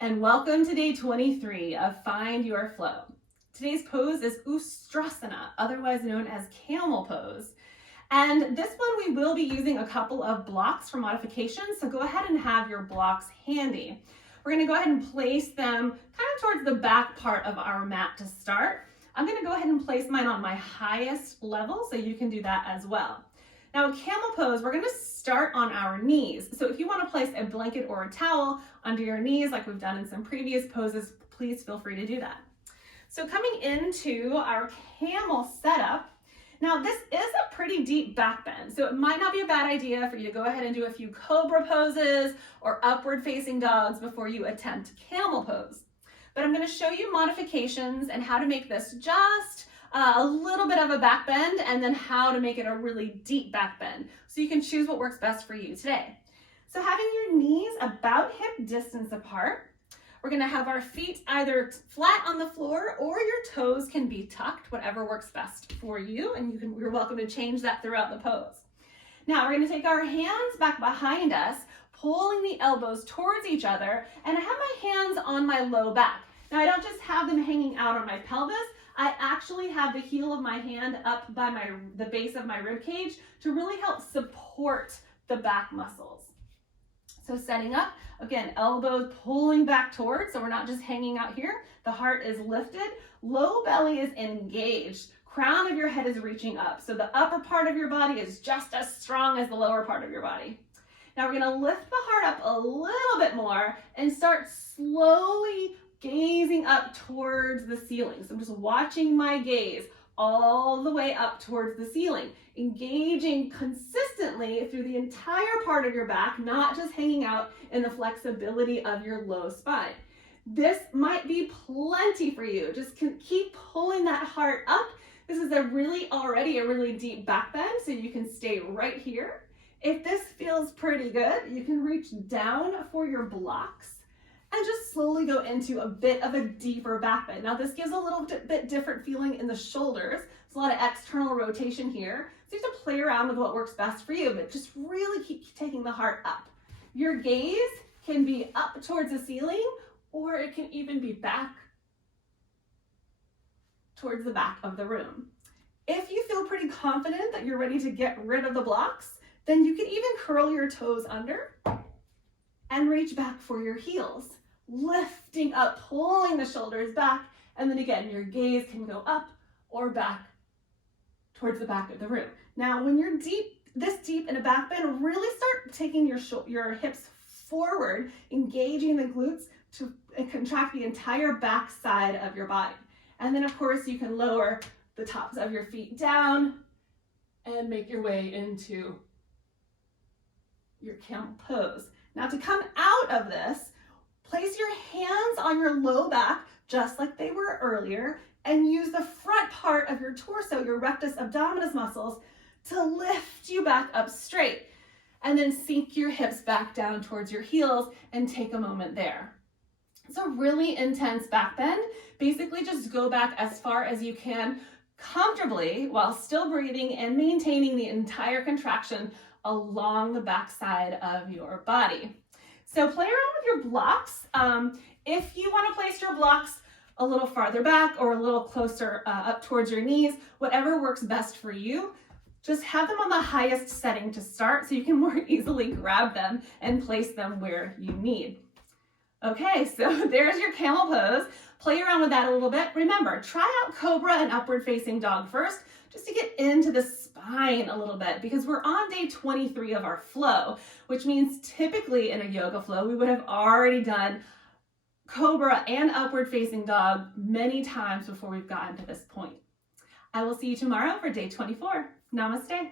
And welcome to day 23 of Find Your Flow. Today's pose is Ustrasana, otherwise known as Camel Pose. And this one we will be using a couple of blocks for modification, so go ahead and have your blocks handy. We're going to go ahead and place them kind of towards the back part of our mat to start. I'm going to go ahead and place mine on my highest level, so you can do that as well. Now, camel pose, we're going to start on our knees. So if you want to place a blanket or a towel under your knees, like we've done in some previous poses, please feel free to do that. So coming into our camel setup, now this is a pretty deep back bend, so it might not be a bad idea for you to go ahead and do a few Cobra poses or upward facing dogs before you attempt camel pose. But I'm going to show you modifications and how to make this just a little bit of a back bend, and then how to make it a really deep back bend. So you can choose what works best for you today. So having your knees about hip distance apart, we're going to have our feet either flat on the floor or your toes can be tucked, whatever works best for you. And you're welcome to change that throughout the pose. Now we're going to take our hands back behind us, pulling the elbows towards each other, and I have my hands on my low back. Now I don't just have them hanging out on my pelvis, I actually have the heel of my hand up by the base of my rib cage to really help support the back muscles. So setting up, again, elbows pulling back towards, so we're not just hanging out here. The heart is lifted, low belly is engaged, crown of your head is reaching up. So the upper part of your body is just as strong as the lower part of your body. Now we're gonna lift the heart up a little bit more and start slowly gazing up towards the ceiling. So I'm just watching my gaze all the way up towards the ceiling, engaging consistently through the entire part of your back, not just hanging out in the flexibility of your low spine. This might be plenty for you. Just keep pulling that heart up. This is already a really deep back bend, so you can stay right here. If this feels pretty good, you can reach down for your blocks and just slowly go into a bit of a deeper back bend. Now this gives a little bit different feeling in the shoulders. There's a lot of external rotation here. So you have to play around with what works best for you, but just really keep taking the heart up. Your gaze can be up towards the ceiling, or it can even be back towards the back of the room. If you feel pretty confident that you're ready to get rid of the blocks, then you can even curl your toes under and reach back for your heels, lifting up, pulling the shoulders back, and then again, your gaze can go up or back towards the back of the room. Now, when you're this deep in a back bend, really start taking your hips forward, engaging the glutes to contract the entire back side of your body. And then, of course, you can lower the tops of your feet down and make your way into your camel pose. Now to come out of this, place your hands on your low back, just like they were earlier, and use the front part of your torso, your rectus abdominis muscles, to lift you back up straight. And then sink your hips back down towards your heels and take a moment there. It's a really intense back bend. Basically just go back as far as you can comfortably while still breathing and maintaining the entire contraction along the back side of your body. So play around with your blocks. If you want to place your blocks a little farther back or a little closer up towards your knees, whatever works best for you, just have them on the highest setting to start so you can more easily grab them and place them where you need. Okay, so there's your camel pose. Play around with that a little bit. Remember, try out Cobra and upward facing dog first, just to get into the spine a little bit, because we're on day 23 of our flow, which means typically in a yoga flow, we would have already done Cobra and upward facing dog many times before we've gotten to this point. I will see you tomorrow for day 24. Namaste.